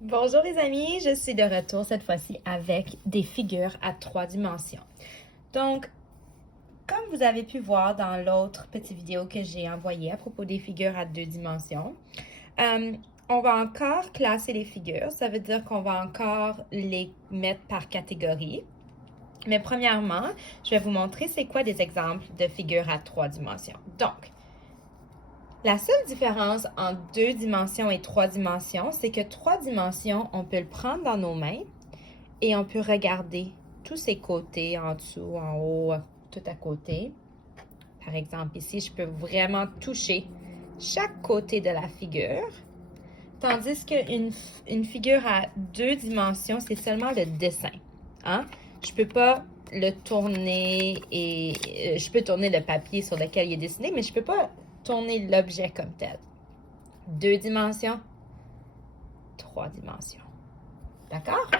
Bonjour les amis, je suis de retour cette fois-ci avec des figures à 3 dimensions. Donc, comme vous avez pu voir dans l'autre petite vidéo que j'ai envoyée à propos des figures à 2 dimensions, on va encore classer les figures. Ça veut dire qu'on va encore les mettre par catégorie. Mais premièrement, je vais vous montrer c'est quoi des exemples de figures à 3 dimensions. Donc, la seule différence entre 2 dimensions et 3 dimensions, c'est que 3 dimensions, on peut le prendre dans nos mains et on peut regarder tous ses côtés, en dessous, en haut, tout à côté. Par exemple, ici, je peux vraiment toucher chaque côté de la figure. Tandis qu'une figure à 2 dimensions, c'est seulement le dessin. Hein? Je ne peux pas le tourner et je peux tourner le papier sur lequel il est dessiné, mais je ne peux pas tourner l'objet comme tel. 2 dimensions, 3 dimensions. D'accord?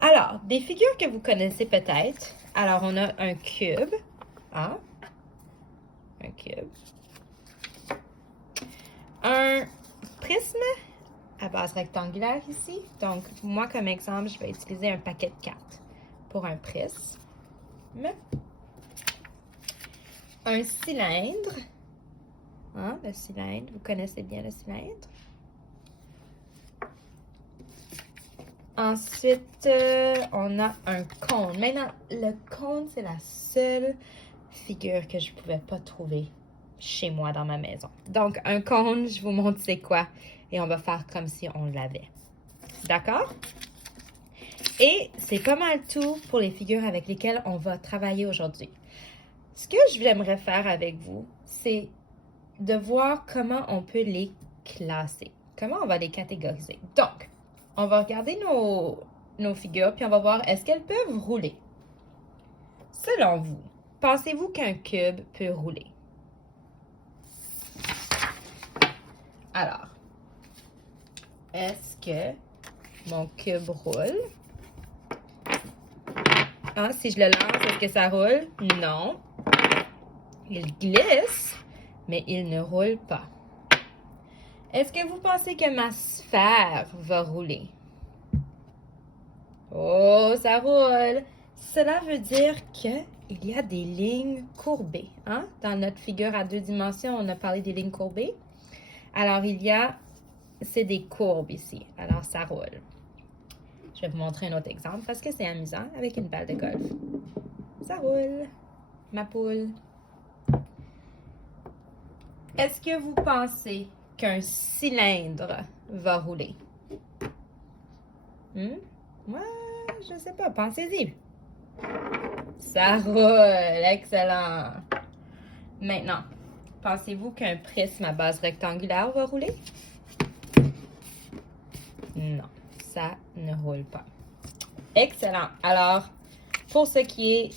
Alors, des figures que vous connaissez peut-être. Alors, on a un cube. Hein? Un cube. Un prisme à base rectangulaire ici. Donc, moi, comme exemple, je vais utiliser un paquet de 4 pour un prisme. Un cylindre. Hein, le cylindre, vous connaissez bien le cylindre. Ensuite, on a un cône. Maintenant, le cône, c'est la seule figure que je ne pouvais pas trouver chez moi dans ma maison. Donc, un cône, je vous montre c'est quoi. Et on va faire comme si on l'avait. D'accord? Et c'est pas mal tout pour les figures avec lesquelles on va travailler aujourd'hui. Ce que j'aimerais faire avec vous, c'est de voir comment on peut les classer. Comment on va les catégoriser. Donc, on va regarder nos figures, puis on va voir est-ce qu'elles peuvent rouler. Selon vous, pensez-vous qu'un cube peut rouler? Alors, est-ce que mon cube roule? Ah, si je le lance, est-ce que ça roule? Non. Il glisse, mais il ne roule pas. Est-ce que vous pensez que ma sphère va rouler? Oh, ça roule! Cela veut dire qu'il y a des lignes courbées. Hein? Dans notre figure à 2 dimensions, on a parlé des lignes courbées. Alors, c'est des courbes ici. Alors, ça roule. Je vais vous montrer un autre exemple parce que c'est amusant avec une balle de golf. Ça roule. Ma poule. Est-ce que vous pensez qu'un cylindre va rouler? Moi, je ne sais pas. Pensez-y. Ça roule. Excellent. Maintenant, pensez-vous qu'un prisme à base rectangulaire va rouler? Non, ça ne roule pas. Excellent. Alors, pour ce qui est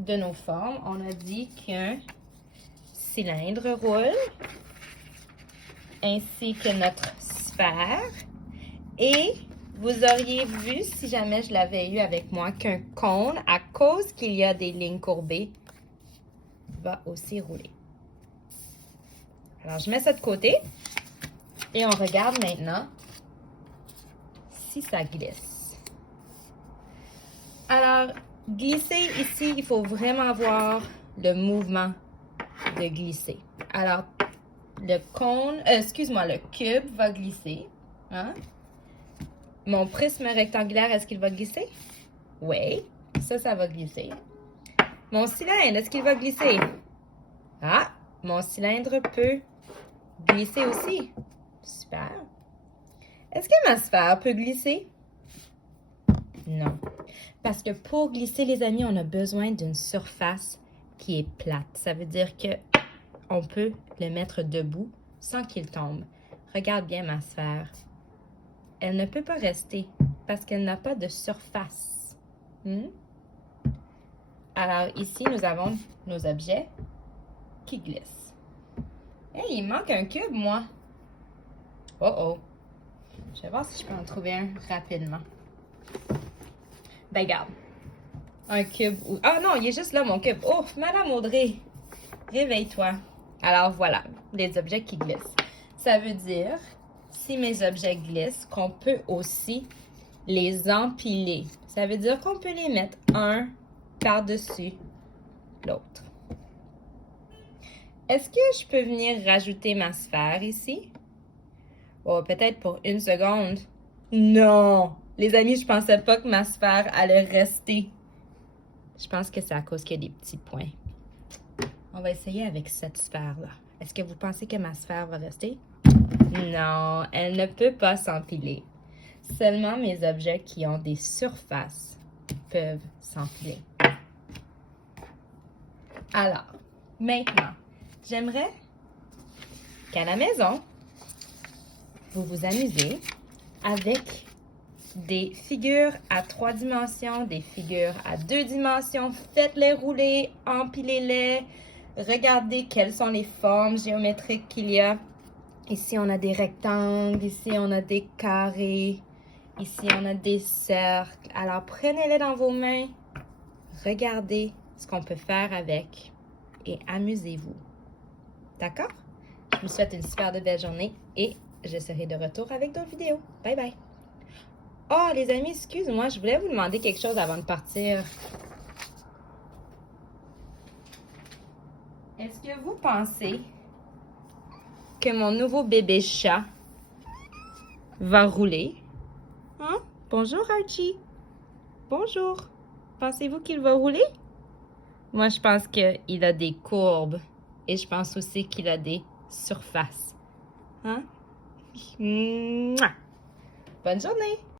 de nos formes, on a dit qu'un cylindre roule, ainsi que notre sphère. Et vous auriez vu, si jamais je l'avais eu avec moi, qu'un cône, à cause qu'il y a des lignes courbées, va aussi rouler. Alors, je mets ça de côté et on regarde maintenant si ça glisse. Alors, glisser ici, il faut vraiment voir le mouvement de glisser. Alors, le cube va glisser. Hein? Mon prisme rectangulaire, est-ce qu'il va glisser? Oui, ça va glisser. Mon cylindre, est-ce qu'il va glisser? Ah, mon cylindre peut glisser aussi. Super. Est-ce que ma sphère peut glisser? Non. Parce que pour glisser, les amis, on a besoin d'une surface qui est plate. Ça veut dire qu'on peut le mettre debout sans qu'il tombe. Regarde bien ma sphère. Elle ne peut pas rester parce qu'elle n'a pas de surface. Alors ici, nous avons nos objets qui glissent. Hey, il manque un cube, moi. Oh. Je vais voir si je peux en trouver un rapidement. Ben, regarde. Un cube. Ah non, il est juste là, mon cube. Oh, Madame Audrey, réveille-toi. Alors voilà, les objets qui glissent. Ça veut dire si mes objets glissent, qu'on peut aussi les empiler. Ça veut dire qu'on peut les mettre un par-dessus l'autre. Est-ce que je peux venir rajouter ma sphère ici? Oh, peut-être pour une seconde. Non! Les amis, je pensais pas que ma sphère allait rester. Je pense que c'est à cause qu'il y a des petits points. On va essayer avec cette sphère-là. Est-ce que vous pensez que ma sphère va rester? Non, elle ne peut pas s'empiler. Seulement mes objets qui ont des surfaces peuvent s'empiler. Alors, maintenant, j'aimerais qu'à la maison, vous vous amusez avec des figures à 3 dimensions, des figures à 2 dimensions. Faites-les rouler, empilez-les. Regardez quelles sont les formes géométriques qu'il y a. Ici, on a des rectangles. Ici, on a des carrés. Ici, on a des cercles. Alors, prenez-les dans vos mains. Regardez ce qu'on peut faire avec et amusez-vous. D'accord? Je vous souhaite une super belle journée et je serai de retour avec d'autres vidéos. Bye bye! Oh, les amis, excuse-moi, je voulais vous demander quelque chose avant de partir. Est-ce que vous pensez que mon nouveau bébé chat va rouler? Hein? Bonjour, Archie. Bonjour. Pensez-vous qu'il va rouler? Moi, je pense qu'il a des courbes et je pense aussi qu'il a des surfaces. Hein? Mouah! Bonne journée!